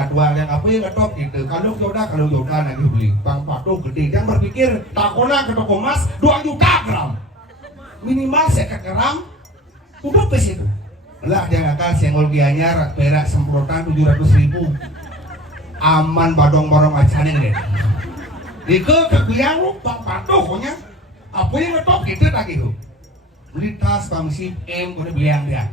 ngaduan yang apa yang ngetop gitu. Kalau Yoda lagi beli bang patuh gede. Yang berpikir takona ke toko emas 2 juta gram minimal saya gram udah pes itu. Lah dia ngakal senggol gianyar perak semprotan 700.000 aman badong-badong acane gede. Dike kebiang lu bang patuh pokoknya apa yang ngetop gitu tak gitu. Beli tas pamsip kemudian beliang dia.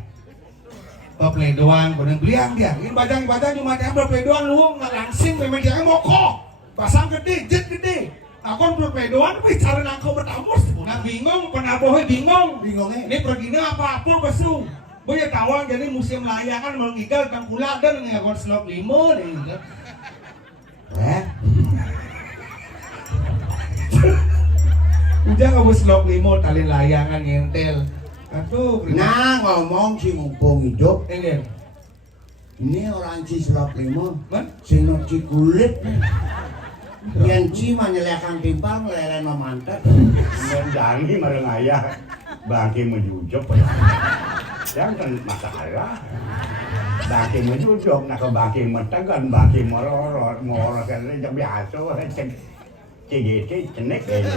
Pepledoan kemudian beliang dia. Ini badang cuma dia pepledoan lu nggak langsing memang dia mokok. Pasang gede, jet gede. Aku pepledoan bicara nangkau bertamus. Nah bingung, penabohnya bingungnya. Ini perginya apa besu. Boya tawang jadi musim layangan mengigal tangkula dan ngakon slop 5 nih. Udah nggak bos slop 5 tali layangan nyentel. Aduh, nah ngomong si mumpung hidup. Ini orang si slop 5, sinot si kulit. Yang si menyelekan timpal melelen memantat. Menjangi marang ayah, bangke menjujuk. Yang kan masalah. Bangke menjujuk, nak bangke mentegan, bangke moror kan yang biasa. CGT cenek kayaknya.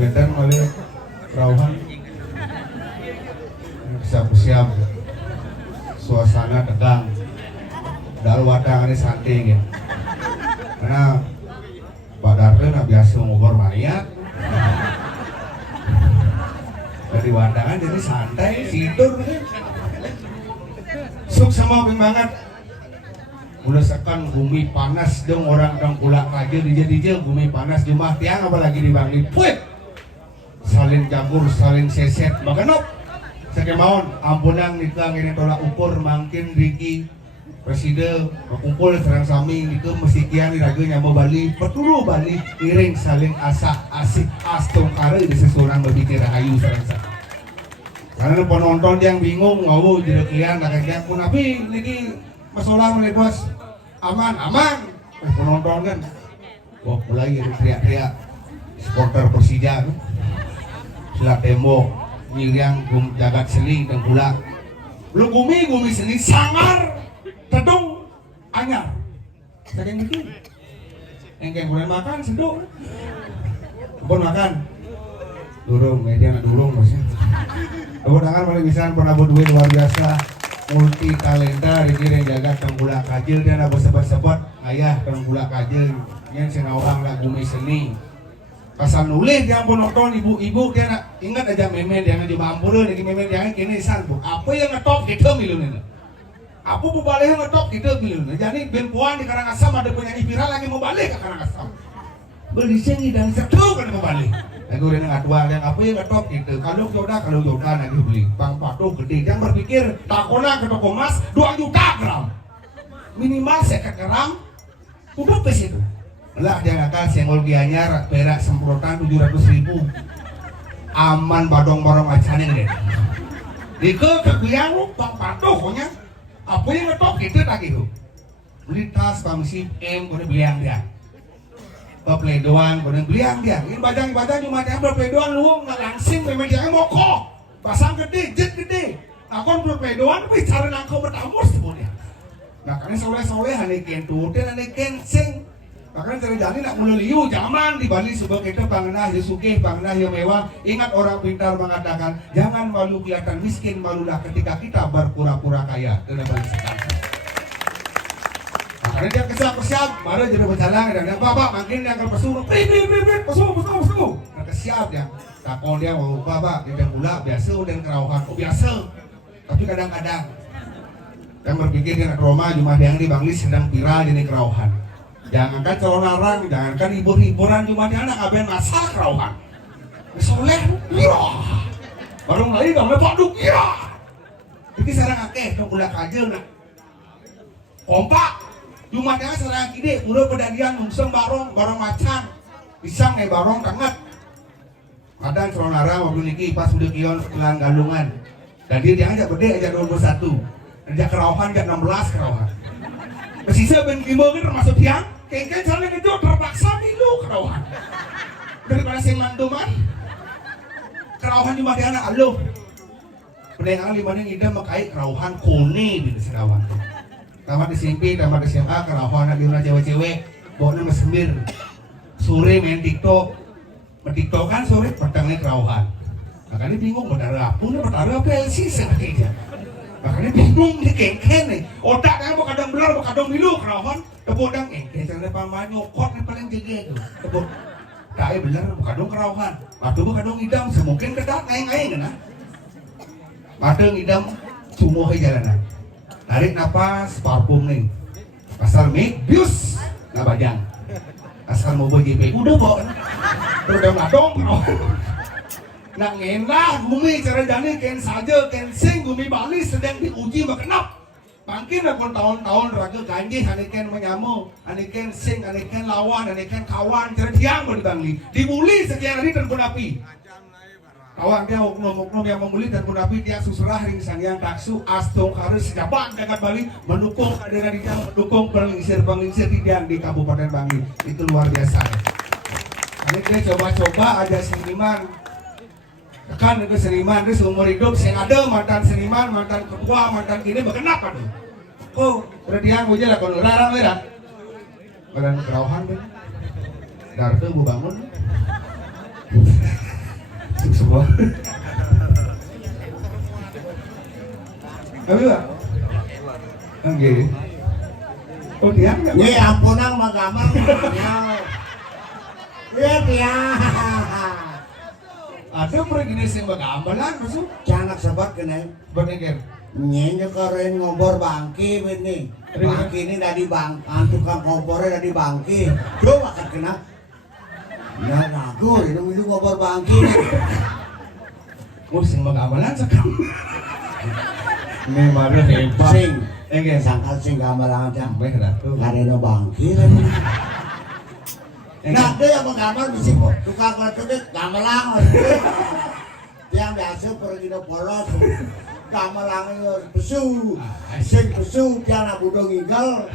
Wetan oleh Rauhan siap-siap suasana tegang dalu wadangan santai gitu karena Pak Darto biasa ngobrol Maria dari wadangan jadi santai tidur suk sama banget mulai sekan bumi panas dong orang kulak raja dijel bumi panas jumlah tiang apalagi di Bangli puit salin jamur salin seset makanop Sakemaon ampunang nikah ngene tolak ukur mangkin Riki Presiden kumpul serang sami itu mesti kian diraga nyambo Bali petulu Bali iring saling asa asik astong kare di seseorang berpikir ayu serang sa. Karena penonton yang bingung ngau jadi kian nak pun tapi niki masalah mulai bos aman penonton kan wah mulai teriak-teriak supporter Persija sila tembok nyiriang jagat seni dan gula lu gumi seni sangar tedung anyar saking gitu engkeng bulan makan seduk pun makan durung media nak durung maksudnya tepuk tangan paling bisa penabur duit luar biasa multi talenta dikiring jaga tenggula kajil dia nak bersebut-sebut ayah tenggula kajil yang senawang lah gumi seni pasal nulis dia pun nonton ibu-ibu dia nak ingat aja memen dia nak dimampur lagi memen dia kini sanbu apa yang ngetop kita milun ini apa mau balik ngetop kita milun jadi Ben Puan di Karangasem ada penyanyi viral lagi mau balik ke Karangasem beli sengi dan satu kan mau balik lagu dia nak dua yang apa yang ngetop kita kalau jodoh nanti beli bang patuh gede jangan berpikir takona ke toko emas 2 juta gram minimal 50 gram udah pes itu lah dia akan senggol gianyar perak semprotan 700.000 aman badong barong acane deh di ke biang lu bang patuh pokoknya apa yang ngetop kita tak gitu beli tas pamsip kemudian biang dia pepledoan kemudian biang dia ini bajang cuma dia pepledoan lu nggak langsing memang dia mokok pasang gede jet gede akon pepledoan tapi cara nangkau bertamur semuanya nah karena soleh haniken tuh dan haniken sing makanya cari jani nak mulai liu zaman di Bali sebagai kita pangenah ya sugih pangenah ya mewah ingat orang pintar mengatakan jangan malu kelihatan miskin malulah ketika kita berpura-pura kaya dalam Bali sekarang makanya dia kesiap baru jadi berjalan dan bapak makin yang kepesu pesu nah kesiap dia takon dia mau bapak dia gula biasa dan kerauhan biasa tapi kadang-kadang yang berpikir dengan Roma cuma yang di Bangli sedang viral di kerauhan jangankan calon larang, jangankan hibur-hiburan cuma di anak aben masak kerauhan soleh, iya baru lagi gak boleh paduk, iya jadi sarang akeh, dong udah kajel nak kompak cuma di anak sarang kide, udah pedadian mungseng barong macan pisang barong kanget kadang calon larang waktu niki pas udah kion setelah gandungan dan dia aja bede aja 21 dan dia kerauhan aja 16 kerauhan sisa ben gimana kan termasuk tiang kengkeng jalan itu terpaksa milu kerauhan daripada sing manduman kerauhan cuma di anak aloh pendengar lima yang ida makai kerauhan kone di Serawan tamat SMP tamat SMA kerauhan di mana cewek-cewek bawa nama semir sore main TikTok kan sore petangnya kerauhan makanya bingung berdarah pun berdarah PLC sengaja makanya bingung nih kengkeng nih otaknya mau kadang belar mau kadang milu kerauhan tepodang kengkeng sana paman nyokot nih paling jaga itu tepod kaya belar mau kadang kerauhan waktu mau kadang idam semungkin kedak ngaing-ngaing kan waktu idam semua jalanan tarik napas parfum nih pasar mik bius nggak bajang asal mau BJP udah bawa udah ngadong nak ngenah gumi cara jani ken saja ken sing gumi Bali sedang diuji makenap mungkin akon tahun-tahun raga ganjih aniken menyamu aniken sing aniken lawan aniken kawan cara diang di Bangli dibuli sekian hari dan api kawan dia oknum-oknum yang membuli dan api dia suserah ring sangian taksu astong harus sejabat jagat Bali mendukung kehadiran dia mendukung penglingsir di Kabupaten Bangli itu luar biasa ini kita coba-coba aja seniman kan itu seniman itu seumur hidup yang ada mantan seniman mantan ketua mantan gini kenapa tuh oh udah dia aja lah kalau larang merah badan kerauhan kan dar tuh gue bangun semua tapi lah oke oh dia nggak ya ampunang magamang ya dia ada pergi sing bagambalan masuk canak sebat kena bener nyenye keren ngobor bangki ini bangki ini dari bang tukang ngobornya dari bangki coba kan kena ya ragu ini ngobor bangki sing bagambalan sekam Ini baru hebat. Sing Enggak sangkal sing gamelangan jam. sampai ratu. Karena bangki kan. Nah, dia yang menggambar mesti tukang kerja gamelangan. Yang biasa pergi ke polos. Gamelangan besu. Sing besu dia nak budong inggal.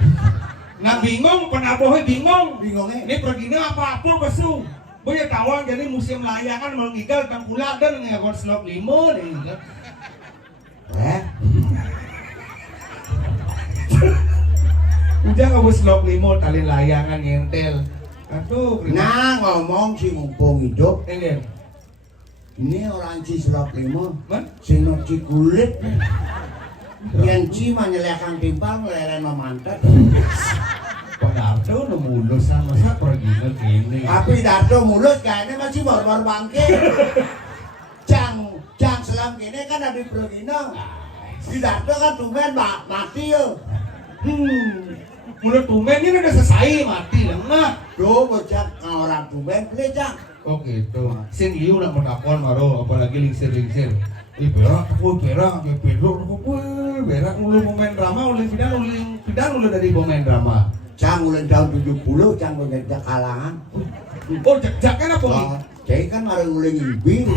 Nah bingung, penabuhnya bingung. Bingungnya. Ini perginya apa-apa besu. Boleh tawang jadi musim layangan mengigal tangkulak dan ngekon slop limo nih. Udah nggak slop limo tali layangan nyentel. Aduh, Nah ngomong si mumpung hidup. enggak. Ini orang ci selop limo. Man? Sing ci kulit. Yang ci menyelehkan timpal meleren memantat. Pak Darto udah mulus sama saya pergi ke gini. Tapi Darto mulut kayaknya masih bor-bor bangke. Cang selam gini kan ada di Progino. Si Darto kan tumben mati yo. Mulut tumen ini udah selesai mati lengah. Tuh bocah orang tumben beli cang. Oh gitu. Sin liu nak menakon maro apalagi lingsir-lingsir. Berak, kayak pedok, berak ulu pemain drama, ulu pidan dari pemain drama. Cang ulang tahun 70, cang ngejak kalangan. Oh, jaknya apa nih? Jadi kan ada ulang ibi.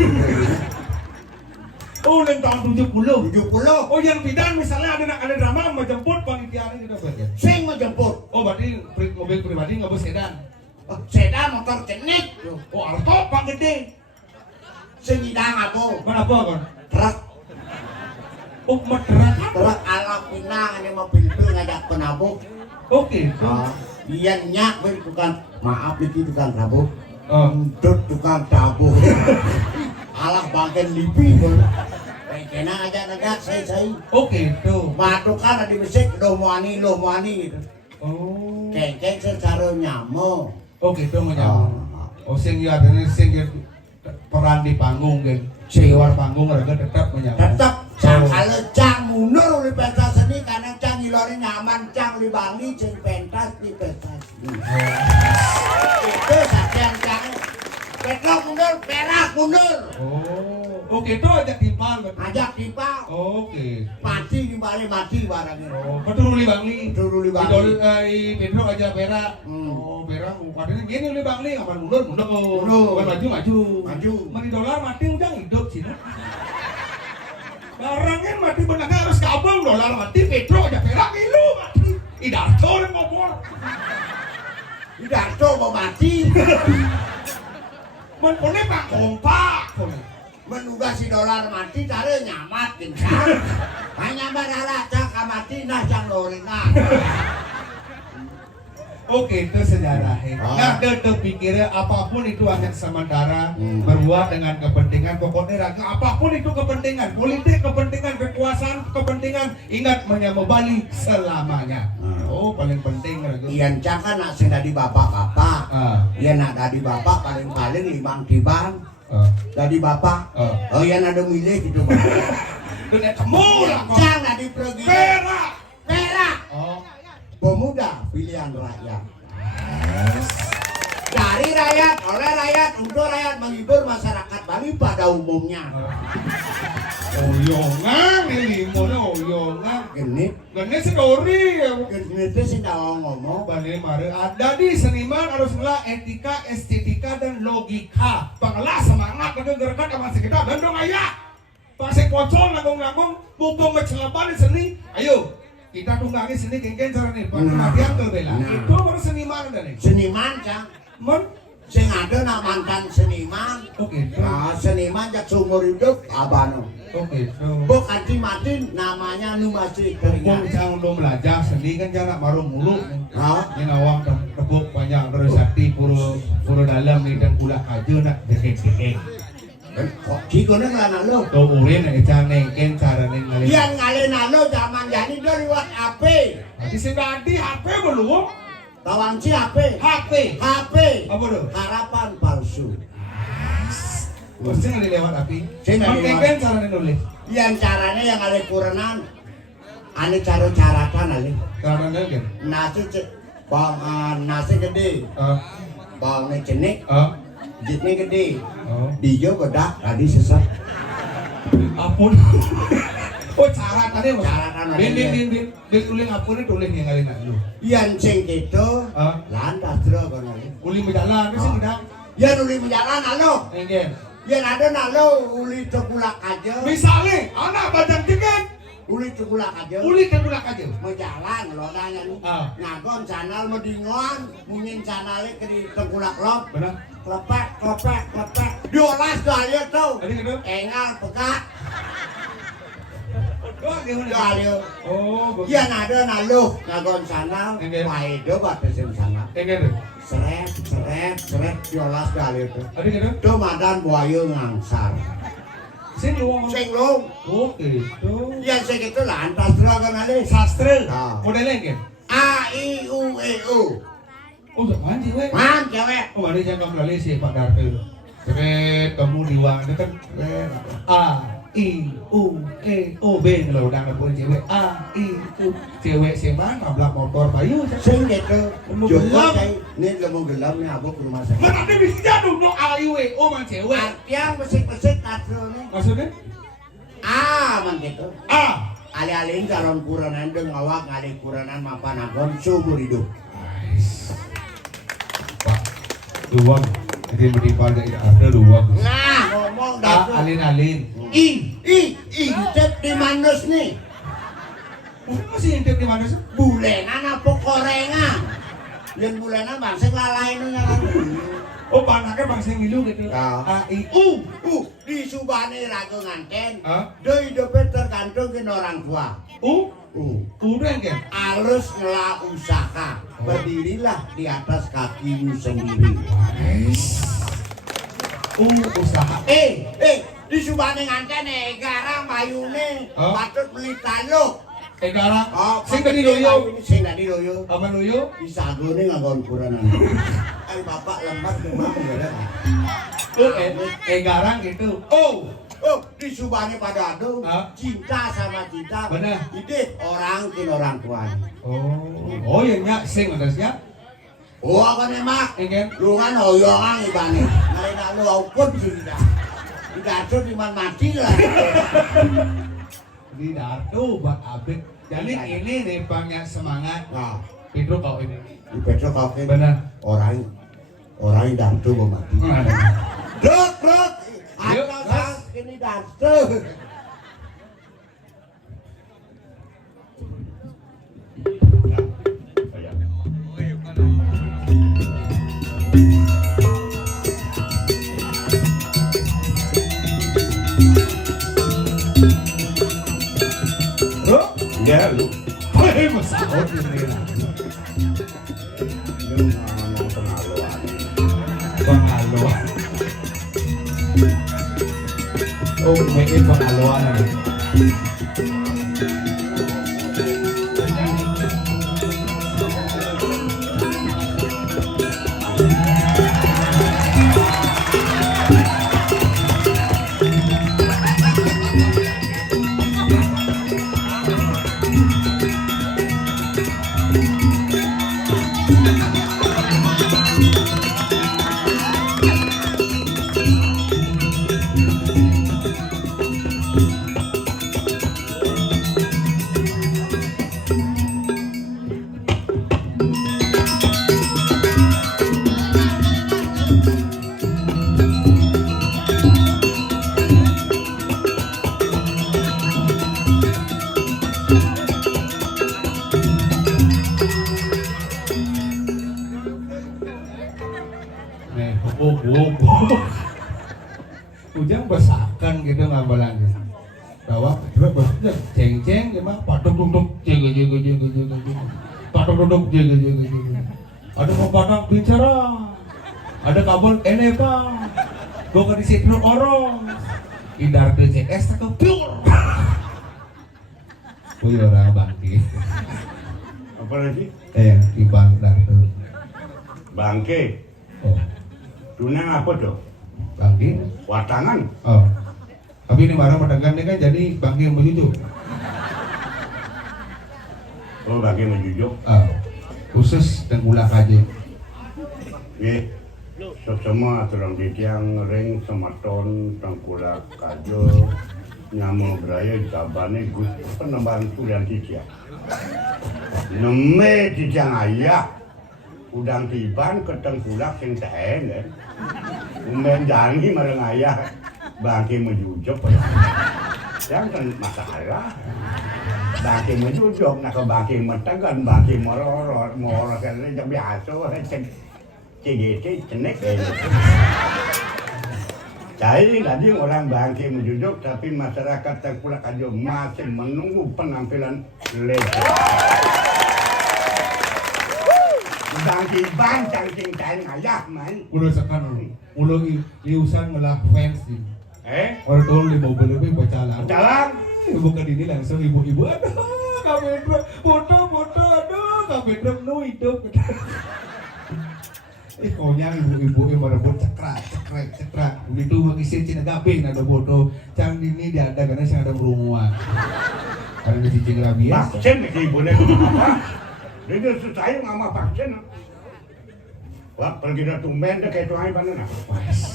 Oh, ulang tahun 70. 70. Oh, yang pidan misalnya ada drama mau jemput panitia ini kita baca. Sing mau jemput. Oh, berarti mobil pribadi nggak boleh sedan. Sedan motor kenik. Oh, alto pak gede. Sing hidang apa? Mana apa kan? Truk. Oh, materak. Truk ala pinang ini mobil-mobil ngajak penabuk. Oke. Iya nyak gue tukang maaf itu tukang rabuk. Oh. Untuk tukang tabuk. Alah bagian lipi gue. Kena aja negak saya. Oke, tuh. Matukan ada di besek lo muani gitu. Oh. Kengkeng secara nyamo. Oke, tuh menyambung. Oh, sing ya ada sing peran di panggung kan. Luar panggung harga tetap menyambung. Tetap cang kalau cang mundur oleh pentas seni karena cang ilori nyaman cang di bangi ceng pentas di pentas seni. Itu sajian cang. Petrok mundur, perak mundur. Oh, oke tuh ajak timpal. Ajak timpal. Oke. Mati di balik mati barangnya. Oh, betul uli bangli. Betul uli bangli. Idol Pedro aja perak. Oh, perak. Padahal gini uli bangli aman mundur. Bukan maju. Mati dolar mati udah hidup sih. Barangnya mati benangnya harus kabung dolar mati Pedro aja perak ilu mati. Idarto yang ngomong. Idarto mau mati. Menpone bang kompak. Menunggu si dolar mati cara nyamat kencang. Hanya berharap cak mati nah cang lorena. Oke, itu sejarah. Nah, itu pikirnya apapun itu hanya sementara, berbuat dengan kepentingan pokoknya raga. Apapun itu kepentingan, politik kepentingan, kekuasaan kepentingan, ingat menyama Bali selamanya. Oh, paling penting raga. Iyan cak kan nak sing dari bapak-bapak. Iyan nak dari bapak paling-paling limang tibang. Dari bapak. Oh, iyan ada milih gitu bang. Dengan kamu lah. Cang dari pergi. Perak. Oh. Pemuda pilihan rakyat. Dari rakyat, oleh rakyat, untuk rakyat menghibur masyarakat Bali pada umumnya. Oyongan, ini mana oyongan? Genit, Genit sedori. genit itu sih ngomong. Bali mare ada di seniman harus ngelah etika, estetika dan logika. Pengelah semangat gerakan sama sekitar dan dong ayah. Pasek pocong nanggung-nanggung, mumpung ngecelapan di seni. Ayo. Kita tunggangi sini geng-geng cara nih, perhatian tuh bela. Itu baru seniman ada nih. Seniman cang, sing ada nak mantan seniman. Oke. Nah, seniman jak seumur hidup abano. Oke. Bukan mati namanya nu masih Bung keringat. jang lo belajar seni kan jangan marung mulu. Hah? Ini awang tebuk panjang terus sakti puro dalam nih dan pula kaju nak dekek. Kok kiko na nga lo? Tuh urin yang icang nengken cara neng ngalih. Yan ngalin lo zaman jadi dari wak HP. Nanti sedadi HP belum? Tawang si HP. HP. HP. Apa tuh? Harapan palsu. Pasti ngalih lewat api. Saya ngalih lewat. Nengken cara neng nulis. Yang caranya yang ngalih kurenan. Ane cara-caratan ngalih. Cara nengken. Nasi gede. Bawang cenik. Jitnya gede. Dijo bedak tadi sesat. Ampun. Oh syarat tadi mas. Syaratan Bin uling apa nih tulis yang kali nak lu. Yan sing gitu, Ah. lantas terus kan kali. Uling berjalan sih tidak. Yan uli menjalan alo. Enggak. Yan ada nalo uli tekulak aja. Misalnya anak badan tiket, Uli tekulak aja. uli tengulak aja. Menjalan lo nanya nih. Ah. Ngagon sanal medingon, mungkin sanalnya ke di tekulak lop. Benar. Klepek. Diolas kali tuh. Tadi gitu. Engal pekat. Oh, gimana? Kali. Oh, bagus. Yan ada nalo ngagon sanal. Enggak. Paido batasin sanal. Enggak. Seret, diolas kali tuh. Tadi gitu. Tuh madan buaya ngangsar. Sing lu. Sing lu. Oh, itu. Yan sing itu lantas terus kan ali. Sastra. Ah. Modelnya enggak? A I U E U. Oh, jangan sih, weh. Man cewek. Oh, mari jangan melalui si Pak Darto. Seret, kamu diwang itu kan A I U E O B kalau udah nggak cewek A I U cewek sih mana ngablak motor bayu. Sing gitu. Lemu gelam. Ini lemu gelam nih abuk ke rumah saya. Mana ada bisa jatuh no A I U E O man cewek. Artian pesik-pesik katro nih. Maksudnya? Man gitu. A. Ali-aliin calon kuranan deng awak ngali kuranan mapan agon seumur hidup. Pak, luang. Jadi menimpa dari ada luang. Nah, ngomong A dah. alin-alin. Intip di manus nih. Masih intip di mana sih? Bulenan apa korengan? Yang bulenan bangsa lalain nya kan. Oh, panaknya bangsa ngilu gitu. Ya. A I U. Di subane ragu nganten. Hah? Doi hidupnya tergantung ke orang tua. U. Udah kan? Harus ngelah usaha. Berdirilah di atas kakimu sendiri. Usaha. Di subane nganten garang mayune Hah? patut beli taluk. Garang. Oh, Sing tadi loyo. Sing tadi loyo. Apa loyo? Disagone nganggon kuranan. Ay bapak lembat demam enggak ada. Garang gitu. Di subane pada adu Hah? cinta sama cinta. Benar. Ide orang kin orang tua. Oh ya nyak sing udah Oh apa nemak? Kan? Lu kan hoyongan ibane. Mereka lu aupun cinta. Tidak di mana mati lah. Di Darto buat abik. Jadi ini rempangnya semangat. Nah, Pedro kau ini. di Petro Kafe Benar. orang Darto mau mati. Brok. Yuk, Atau Mas. sang ini Darto. Bro, Ya lu. hei masahot ini lah. Lu ngomong pengaluan. Penghaluan. Oh, main penghaluan. Ujang besakan gitu ngabalannya. Bahwa terus ceng-ceng gimana patok duduk jaga. Patok duduk jaga. Ada mau patok bicara. Ada kabel Pak. Gua ke disitu orang. Indar DCS tak pure. Oh iya orang bangki. Apa lagi? Di Bang Darto. Bangke. Oh, Tunang apa tuh? bangki. Watangan. Oh. Tapi ini marah pedagang ini kan jadi bangki yang menjujuk. Oh, bangke menjujuk. Khusus tengkulak aja. Nggih. Sok semua turang ditiang ring sematon tengkulak kajo Nyamuk beraya jabane Gus penembaran kuliah tiga. Neme dijang ayah. Udang tiban keteng kulak sing tehen. Umen jangi mareng ayah. Bangke menjujuk. Yang kan masalah. Bangke menjujuk nak bangke meteng kan bangke moror kan biasa CGT cenek Jadi tadi orang bangke menjujuk tapi masyarakat terkulak aja masih menunggu penampilan legend. Bangke bancang cing cain ayah main. Udah sekarang, udah liusan ngelah fans sih. Orang tahun 50 lebih bacalan. Jalan. Bukan ini langsung ibu-ibu, aduh, kamera, foto, aduh, kamera nu hidup. Konyang ibu-ibu yang merebut cekrak. Begitu mengisi Cina gaping ada foto. Cang ini dia ada karena saya ada berumuan. Karena di cicing rabies. Vaksin ke ibunya apa? Dia susah mama vaksin. Wah, pergi dah tumben deh kayak tuan mana?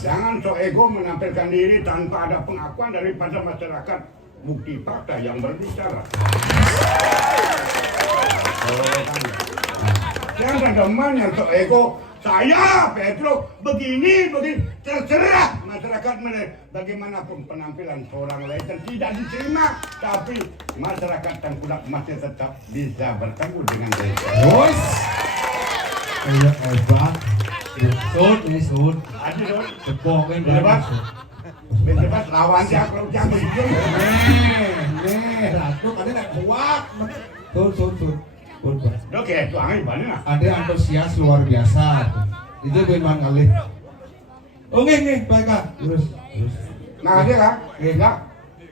Jangan so ego menampilkan diri tanpa ada pengakuan daripada masyarakat. Bukti fakta yang berbicara. Jangan teman yang so ego. Saya Petro begini terserah masyarakat bagaimanapun penampilan seorang legend tidak diterima, tapi masyarakat Tengkulak masih tetap bisa bertemu dengan legend. Bos, kayak hebat, sud. Aduh dong, Tepok kan debat lawan dia kalau jangan begitu. Ratu ada nak kuat. Sud. Dok ya, itu angin mana? Ada antusias luar biasa. Itu memang kali. Oke nih, baik Kak. Terus. Nah, ada kan? Enggak.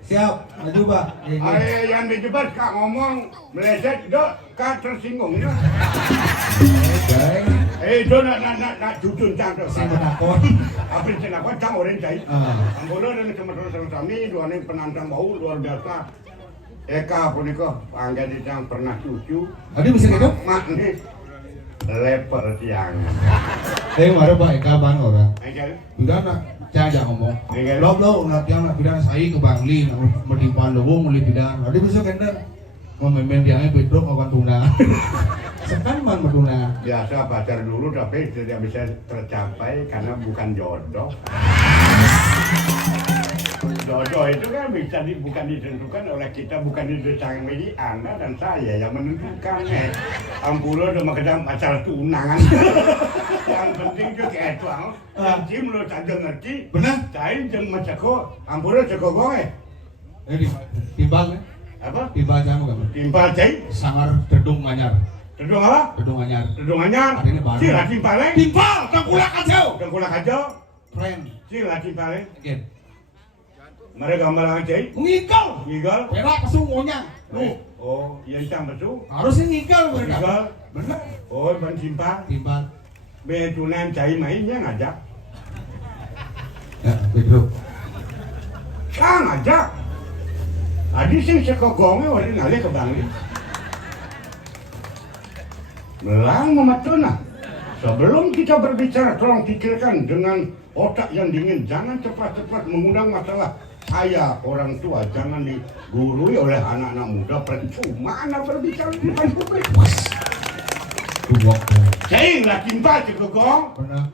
Siap, maju Pak. Yang dijebat Kak ngomong meleset, dok, Kak tersinggung ya. Itu nak jujur cang Si menakon. Apa yang menakon cang orang cai. Ambola dan teman-teman kami dua ini penantang bau luar biasa. Eka punika panggil yang pernah cucu. Tadi bisa gitu? Mak nih level tiang. Baru Pak Eka bang orang. Enggak. Sudah nak jangan ngomong. Enggak. Lo nak tiang nak bidan saya ke Bangli, nak menimpan lo mulai bidan. Tadi bisa kena memimpin tiangnya bedok akan tunang. Sekarang man tunang. Biasa pacar dulu tapi tidak bisa tercapai karena bukan jodoh. Jodoh itu kan bisa bukan ditentukan oleh kita, bukan ditentukan oleh Anda dan saya yang menentukan. Ampulo udah makedam masalah tunangan. Yang penting juga itu Jim lo tak ngerti. Benar? Saya jeng macako, ampulo ceko gue. Timbang Apa? Timbang kamu kan? Timpal cai. Sangar Tedung Manyar. Tedung apa? Tedung Manyar. Tedung anyar. Hari ini baru. Sila timpale. Timpal, Tengkulak aja. Tengkulak aja. Friend. Sila timpale. Again. Mereka gambar cai. Ngikal. Ngigal. Perak kesung ngonyang. Oh, yang sama tu. Harusnya ngikal mereka. Ngigal. Benar. Oh, ban timpal. Timbang. Betunan cai mainnya ngajak. Ya, betul. Sang ngajak. Adi sing sekogongnya wali ngalih ke Bangli. Melang mematuna. Sebelum kita berbicara, tolong pikirkan dengan otak yang dingin. Jangan cepat-cepat mengundang masalah. Saya orang tua jangan digurui oleh anak-anak muda. Percuma anak berbicara di depan publik. Tuwak. Cai lah timpal sekogong. Benar.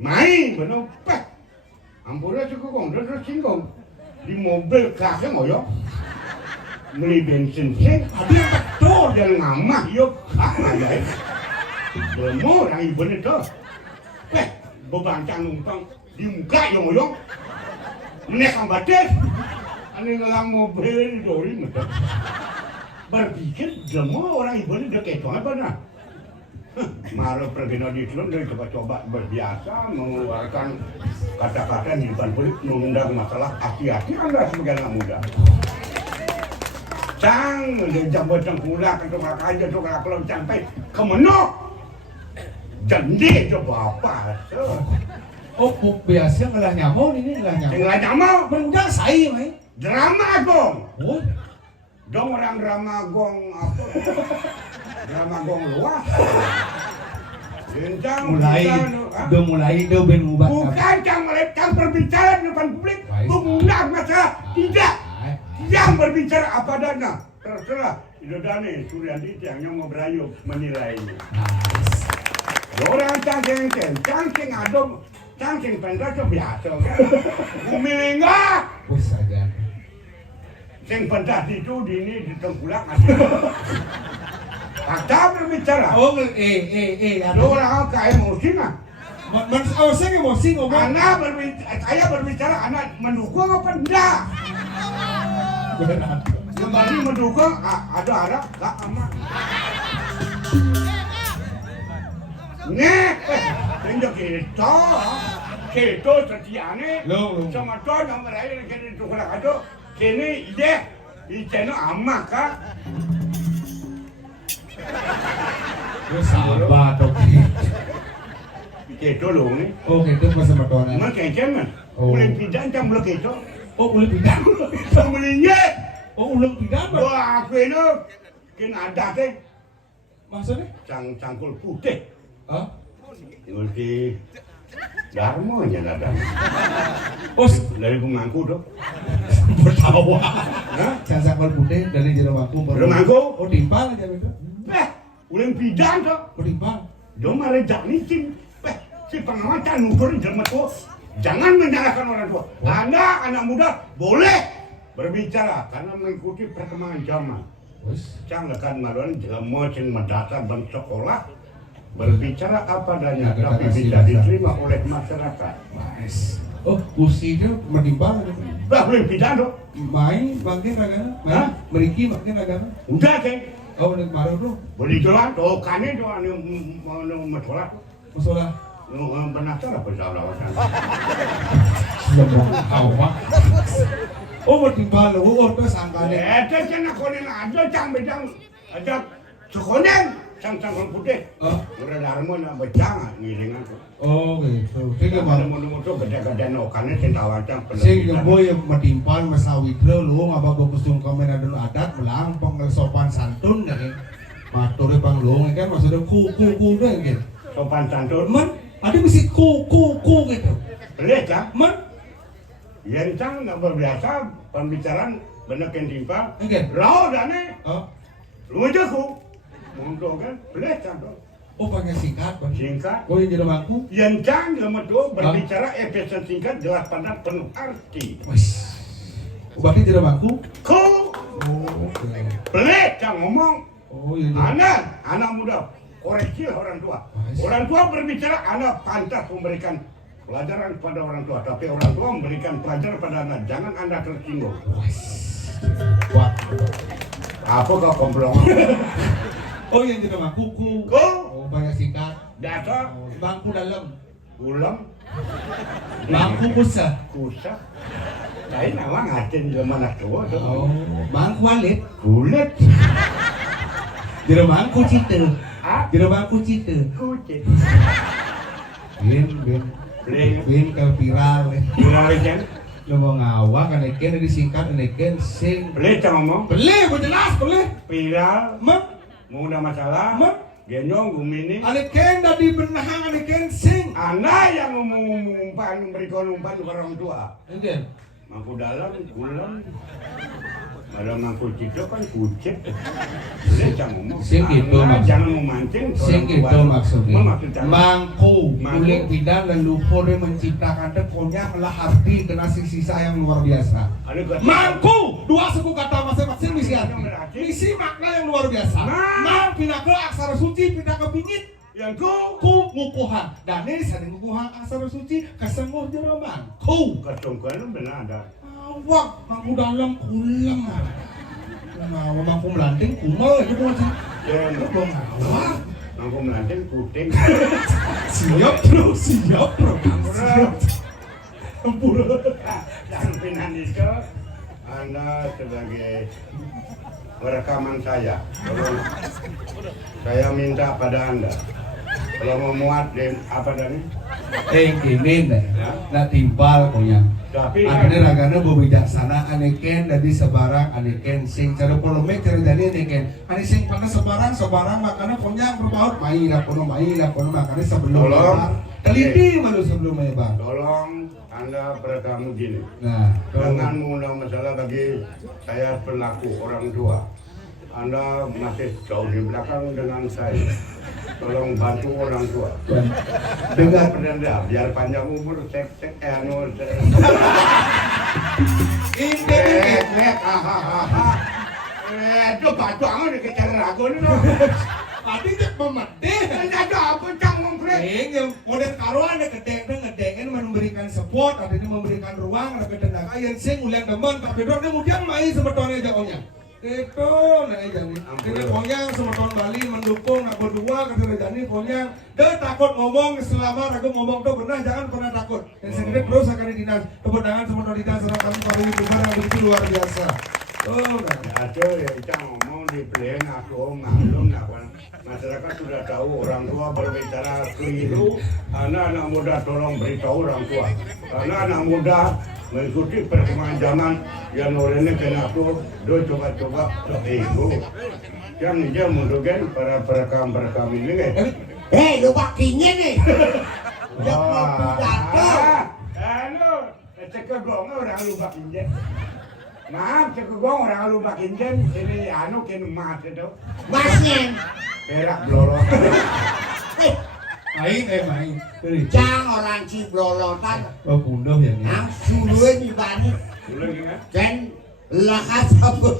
Main benar. Ampura sekogong terus singgung. Di mobil kakek ngoyo beli bensin sih tapi yang betul dan ngamah yuk aja demo orang ibu itu bebancang numpang di muka yang ngoyo menekan batis ini ngelang mobil di dori betul berpikir demo orang ibu itu kayak itu apa nah malah pergi di Islam dari coba-coba berbiasa mengeluarkan kata-kata di depan publik mengundang masalah hati-hati Anda sebagai anak muda. Cang, dia jambut Tengkulak itu aja tuh kalau sampai ke menok. Jadi itu bapak. Oh, biasa ngelah nyamuk ini ngelah nyamuk. Ngelah nyamuk. Menundang saya, mai. Drama gong. Oh, dong orang drama gong apa? Drama gong luas. Cang mulai ah? udah mulai itu ben ubah. Bukan Cang Cang berbicara di depan publik Baik. mengundang masalah. Tidak. Baik. Yang berbicara apa adanya. Terserah. Itu Dani Suryadi yang mau berayup menilainya. Orang cangking adom, cangking pentas itu biasa kan. Bumi enggak. Bos aja. Sing pentas itu di tengkulak ada. Fakta berbicara. Oh, ada Ada orang kayak emosi mah. saya emosi ngomong. Saya berbicara, anak mendukung apa enggak? Benar. Kembali mendukung, ada harap, enggak aman. Nih, tindak kita setiane, Lo. sama tuh yang meraih dari tengkulak itu, kini ide, ide amak kan? Sahabat oke. Kita loh nih. Oke, itu masa matona. Emang kecil mah, Oh. boleh pindah jam boleh kita, Oh, boleh pindah. bolehnya. Oh, ulang pindah, Pak. Wah, aku ini kena ada teh, Maksudnya? cangkul putih, Hah? multi Darmo nya ada, Oh, dari Bungangku tuh, bertawa. Hah? Sangkal putih dari jero bangku. Jero bangku? Oh, timpal aja itu. ulang pindah tuh, Oh, timpal. dong merejak licin, si pengawasan ngukur jelma tuh, jangan menyalahkan orang tua, anak muda boleh berbicara karena mengikuti perkembangan zaman. Wes. Jangan kan maluan jelma sing mendasar dan sekolah berbicara apa adanya, Ya, tapi kasih bisa dasar. diterima oleh masyarakat. Wes. Oh, kursinya menimpal aja. Bah boleh pindah dong. Main makin agama. Hah? Meriki makin agama. Udah kan, Oh, udah kemarin tuh. boleh jualan, oh kane tuh anu masalah, Masalah. penasar apa salah wasan. Lembong awak. Oh, menimpal. Oh, terus angkanya. Itu kan aku ni ada cang bejang, ada sekonen, cang putih. Oh. Udah darmo nak bejang ngiring aku. Oh, gitu. Sing Ada mau mono-mono gede-gede nokane sing tawacang sing boy metimpal masawidre lu ngabago kusung komen adun adat melang pengelsopan santun nih. Mature bang lu kan maksudnya ku deh gitu. sopan santun. Men, ada mesti ku gitu. Lihat kan? Men, Yang cang nggak berbiasa pembicaraan bener kan timpal. oke. Lau dah nih, Oh, lu aja ku. Monggo kan, lihat kan tuh. oh pakai singkat, Bang. Singkat. Oh, yang jadi bangku. Yang cang lama tuh berbicara episode singkat jelas padat penuh arti. Wes. Berarti jadi bangku. Ku, Oh, oke. lihat cang ngomong. Oh, yang jadi. Anak muda, koreksi orang tua. Mas. Orang tua berbicara, anak pantas memberikan pelajaran pada orang tua, tapi orang tua memberikan pelajaran pada anak. Jangan anda tersinggung. Wes. Wah. Apa kau komplong? Oh, yang jadi bangku ku. Ku, Oh, banyak singkat. dasar, Oh, bangku dalam. ulam, Bangku pusat. kusak. Kain awang ngatin zaman tua tuh. Oh, bangku walit. Kulit, Jero bangku cite. ah, Jero bangku cite. kucing. Bin. Beli, Bin ke viral. beli kan? Lo mau ngawak kan ikan disingkat ikan sing. Beli cang ngomong. Beli, gue jelas beli. Viral, Mak, mau ada masalah. mak. Genyong gumini. Ikan dari benahang ikan sing. Anak yang umpan memberikan umpan ke orang tua. Oke. Mangku dalam, kulang. Ada mangku cido kan kucing. Dia jangan ngomong. Sing gitu Anak maksud- jangan memancing. Sing orang gitu tua. maksudnya. Maksudnya. Mangku, Mangku. kulit pindah leluhur yang menciptakan tekonya melah arti kena sisa yang luar biasa. Ada kata. Mangku, dua suku kata masing-masing misi arti. Misi makna yang luar biasa. Mang pindah ke aksara suci, pindah ke bingit. Yang ku. Ku ngukuhan. Dan ini sering ngukuhan aksara suci kesenguh jero mangku. Kesungguhan benar ada. Awak, mangku dalam kulang. Nah, mangku melanting kumel itu macam. Yang Itu belum awak. mangku melanting kuting. Siap bro, siap bro. Siap. Ampura. Yang pinan itu. Anda sebagai rekaman saya. Saya minta pada Anda. Kalau mau muat di apa tadi? Kini deh, nak timpal punya. Tapi Akhirnya ragana bijaksana aneken dari sebarang aneken sing cara polemik cara jadi aneken. Ane sing pada sebarang makanya punya berbaut main makanya sebelum Tolong. lebar. Teliti malu sebelum lebar. tolong Anda berekamu gini. Nah, Jangan mengundang masalah bagi saya pelaku orang tua. Anda masih jauh di belakang dengan saya. Tolong bantu orang tua. dengan Dengan biar panjang umur cek anu. ini Itu batu angin dikejar aku nih loh. tadi cek memedih. Ada apa cang ngomong? Yang model karuan ada ngedeng memberikan support, ada ini memberikan ruang, ada tenaga yang sing ulian teman, tapi dia kemudian main sebetulnya jauhnya. Itu nah jadi. Jadi pokoknya sebetulnya Bali mendukung nak berdua kata jadi pokoknya dia takut ngomong selama aku ngomong tuh benar jangan pernah takut. Yang sendiri terus akan dinas kebenaran sebetulnya dinas serta kami para youtuber yang begitu luar biasa. Oh, nah. Ada yang cang ngomong di plan aku maklum nak masyarakat sudah tahu orang tua berbicara keliru. Anak-anak muda tolong beritahu orang tua. Karena anak muda mengikuti perkembangan zaman yang orangnya kena aku do coba-coba itu. Yang dia mungkin para perekam ini kan. lupa kinya nih. Udah mau pidato. Anu, cekegong orang lupa kinjen. Maaf, cekegong orang lupa kinjen. Ini anu kena emas itu. Masnya. Perak blolot. Main. Jang orang ciblolotan. Oh, pundoh ya ini. Nang suluin dibanding. Dulu gimana? Kan lakas sabut.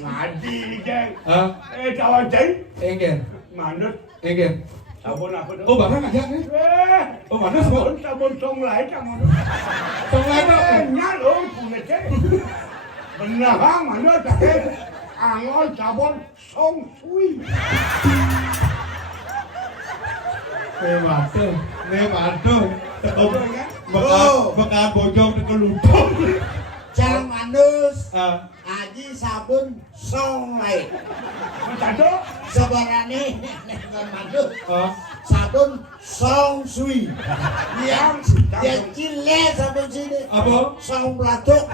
Ngadi jeng. Ah, Cawan jeng. engen. Manut. Engen. Sabun apa tuh? Oh, barang aja nih. Oh, mana sabun? Sabun song lain kamu. Tong lain apa? Nyalo punya ceng. Benar bang, manut tak angon sabun song sui. Mematuh. Bekan bojong di keludung. Jang manus. Ah, Aji sabun song lain. Mencato? Sebenarnya dengan manus. ah. Sabun song sui. Yang cile sabun sini. Apa? Song pelatuk.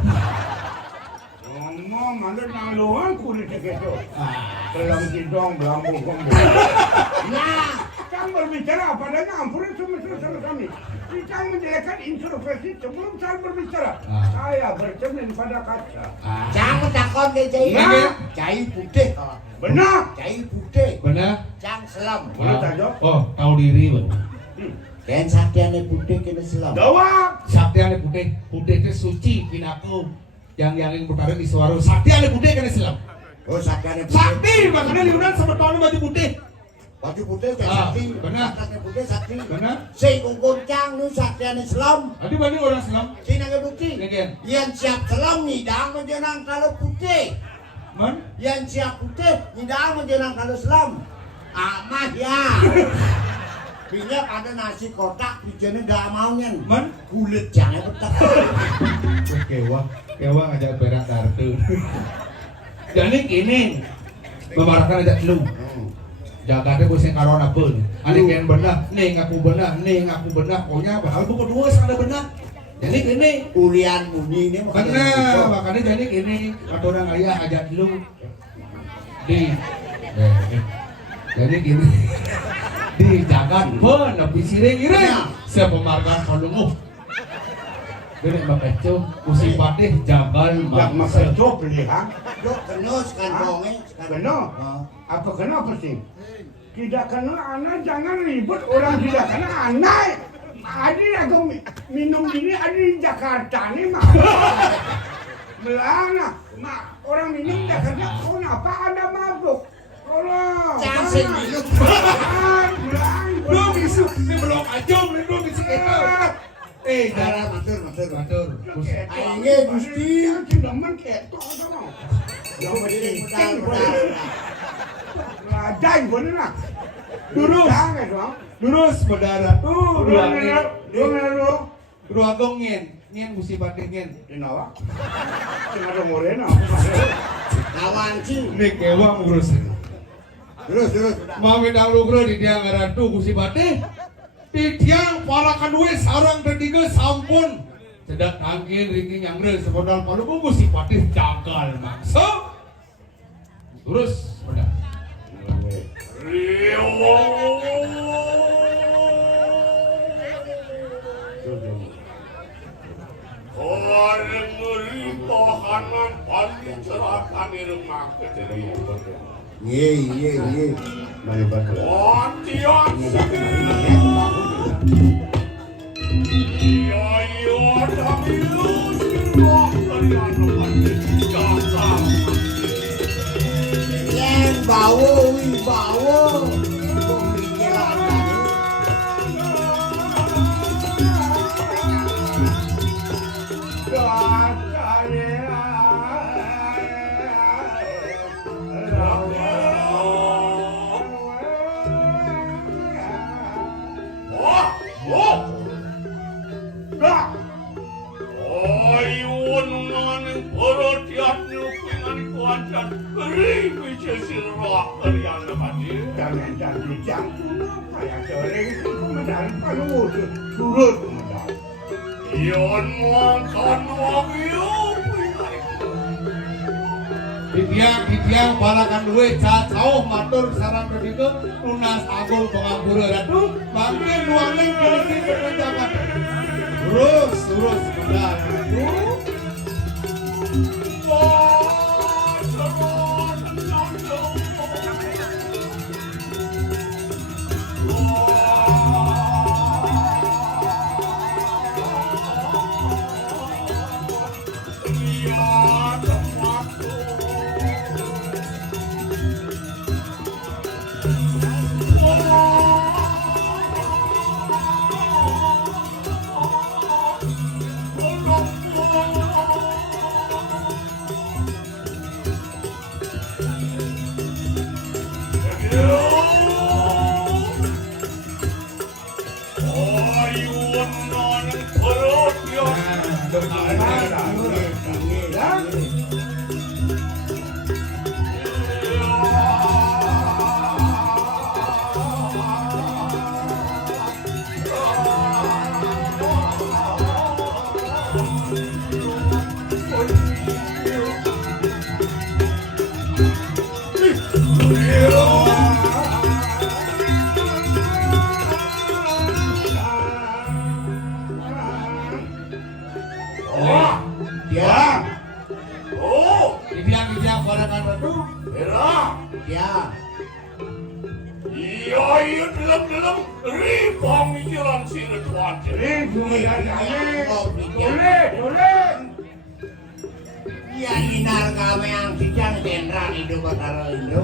Ngomong manut nang luang kulit itu. Dalam kidong belambu gombo. Nah. Kang berbicara apa adanya, ampunin sama kami. Kita menjelekan introversi sebelum saya berbicara. Saya bercermin pada kaca. Jangan takon ke cai. Nah. Cai putih kalau. Benar. Cai putih. Benar? Cang selam. Menurut aja. Oh, tahu diri, Bang. Dan saktiane putih kena selam. Dawa. Sakti ane putih itu suci pinaku. Yang bertaruh di suara. Sakti ane putih kan Islam. Oh saktiane putih. Sakti makanya liuran sebetulnya baju putih. Baju putih kayak Ah, sakti. benar. Saktiane putih sakti. Benar? Sing kungkung cang nu saktiane selam. Tadi banding orang Islam. Sing nang bukti. Ngen. Yang siap selam nyidang menjenang kalau putih. Man? Yang siap putih nyidang menjenang kalau selam. Amah ya. Minyak ada nasi kotak, bijinya gak maunya. Man? Kulit jangan betak. Kewa ngajak berak dartu. Jadi gini, memarakan aja lu. Jaga deh bosnya karona pun. Ada yang benar, nih ngaku benar, pokoknya bakal buku dua ada benar. Jadi gini, Ulian bunyi ini benar, makanya jadi gini, atau orang ayah ajak lu di, jadi gini, di jagat pun, tapi siring siapa marga kalau Gini makeco, musim patih jagal Jak maksa. makan beli ha? Dok kenus kan bonge. Benar. Apa kenapa sih? Tidak kena anak jangan ribut orang tidak kena anak. Adi aku minum gini adi di Jakarta nih mah. Melana, orang minum Jakarta. Oh kenapa ada mabuk? Allah. Jangan sendiri. Belum isu, ini belum aja, belum isu itu. Matur. Matur. Aingnya Gusti. Cidaman ketok sama. Yang penting Lajai boleh lah. Lurus. Jangan dong. Lurus berdarah tuh Dua dua gong ngien musim patih ngien. Inawa. Cuma ada morena. Kawanci. Ini kewa ngurus. Terus. Mau minta lugro di dia ngaratu musim patih. Titiang palakan duwe sarang ketiga sampun. Cedak tangkin Riki nyangre sepodal palu si patih jagal maksa. Terus udah. Orang ngeri tahanan paling cerahkan irmak keceri. Ye. Ontian iya tapi lu sirwak kalian jangan Yang wibawa pemikiran Titiang palakan duwe cacau matur sarang ketiga lunas agung pengambura ratu mangke nuaning politik berkencakan terus benar ratu Titiang palakan ratu iya dalam ribang mikiran sini tuan Ya inar kami yang sejang jenderal hidup kota Indo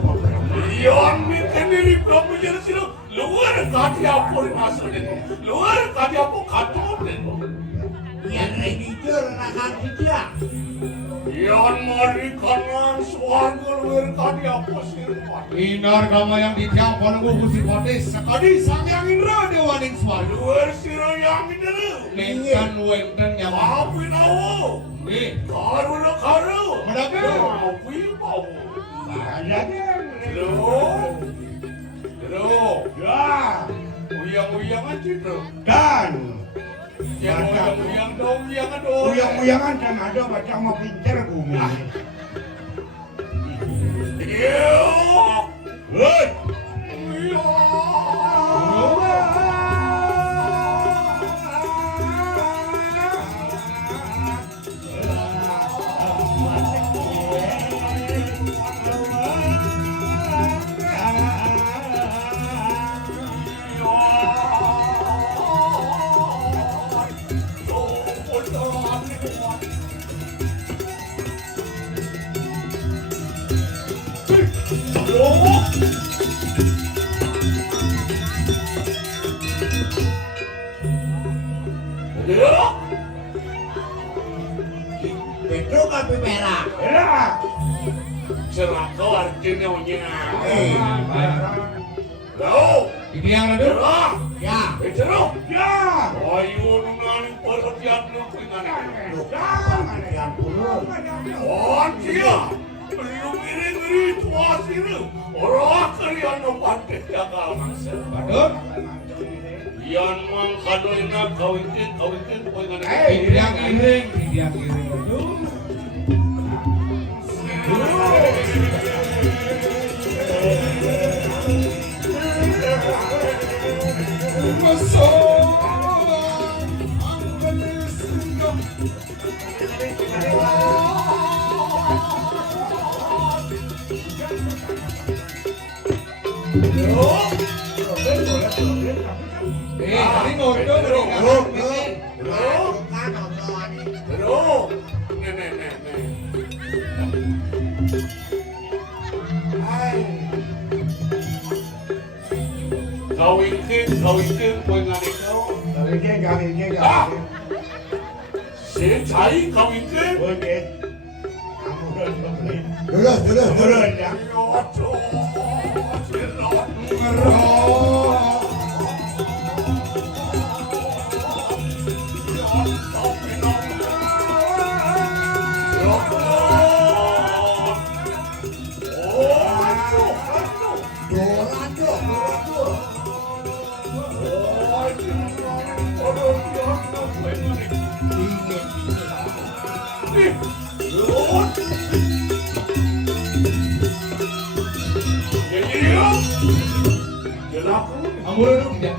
iya mikir diri kamu jadi sini luar kati apa masuk itu luar kati apa katop itu yang register akan sejak Yan mari kanan suarga luar kati apa sih Inar kama yang ditiang palunggu kusi potis sekali Sang Indra dewaning swarga luar sirah yang itu Nengkan wenten nyaman apa tahu karu Medagang apa bau ya uyang aja tuh Dan yang uyang-uyangan kan ada macam mau pincer bumi. Petro kapi merah. Celaka artinya punya. Ini yang ada Ya. Petro. Ya. Ayo nungan perhatian lu dengan. Yang puluh. Oh dia. Belum ngiri tua sini. Orang kalian nompat jaga mangsa. Betul Yan mang kadoina kawintin poy ngana. Bibiang iring aduh. Masuk ang balis ng tadi ngobrol Bro. Nih. Kawintin poy ngana kau. Kawin. Si cai kawintin. Oke. Kamu udah beli. Dulu. Ya. Jangan aku. Amur dulu tidak.